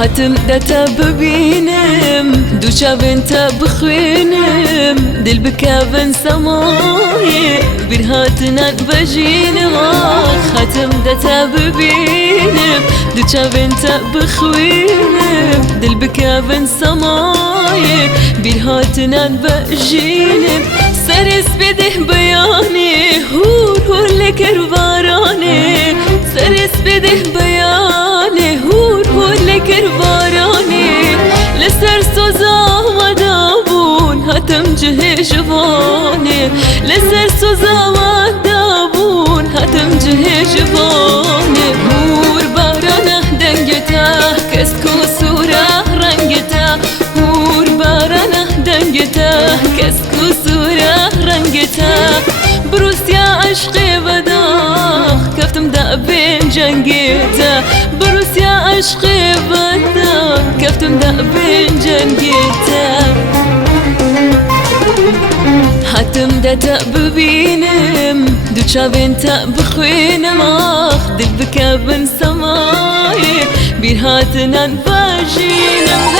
هاتم دتا ببینم دوچا بنتا بخوینم دل بکابن سمای بیر هاتنان بجینم هاتم دتا ببینم دوچا بنتا بخوینم دل بکابن سمای بیر هاتنان بجینم سرس بده بیانه هور هور لکر بارانه سرس بده بیانه هور هور لکر بارانه لسر سوزا ودابون هاتم جه جوانه لسر سوزا ودابون هاتم جه جوانه هور بارانه دنگتا کسکو سورا رنگتا هور بارانه دنگتا کسکو سورا رنگتا بروسیا عشقی بداخ کفتم دا بین جنگتا بروسیا عشقی بداخ کفتم دا بین جنگتا هاتم دتا ببینم دوچا بنتا بخوینم آخ دل بکابن سمای بیر هاتنان باجینم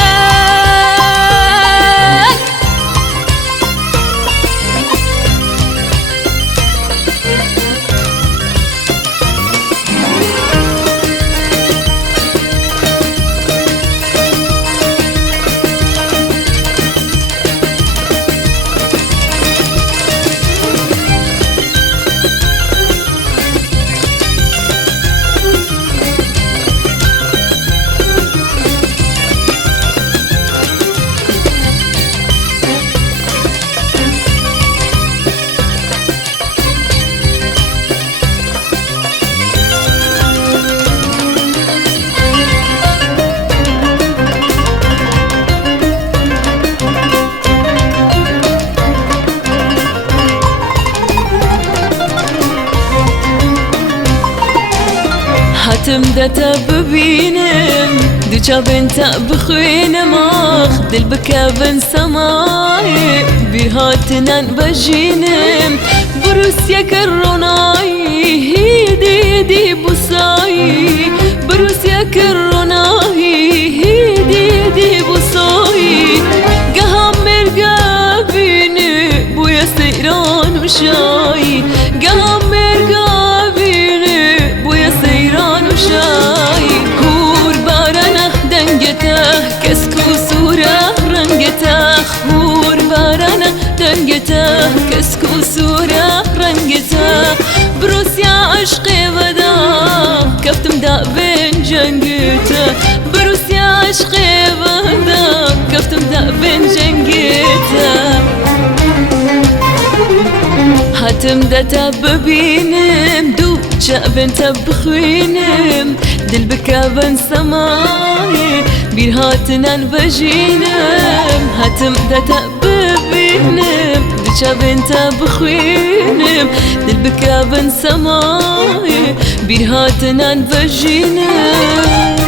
هاتم دتا ببینم دوچا بنتا بخوینم آخ دل بکابن سمای بیر هاتنان بجینم بروسیا کرونایی هیدی دی بوسایی بروسیا کرونایی هیدی دی بوسایی گهم مرگا بینی بویا سیران و شایی گهم مرگا هور بارانه دنگتا کسکو سورا رنگتا هور بارانه دنگتا کسکو سورا رنگتا بروسیا عشقی ودا کفتم دا بین جنگتا بروسیا عشقی ودا کفتم دا بین جنگتا هاتم دتا ببینم دوچا بنتا بخوینم دل بکابن سمای بیر هاتنان بجینم هاتم دتا ببینم دوچا بنتا بخوینم دل بکابن سمای بیر هاتنان بجینم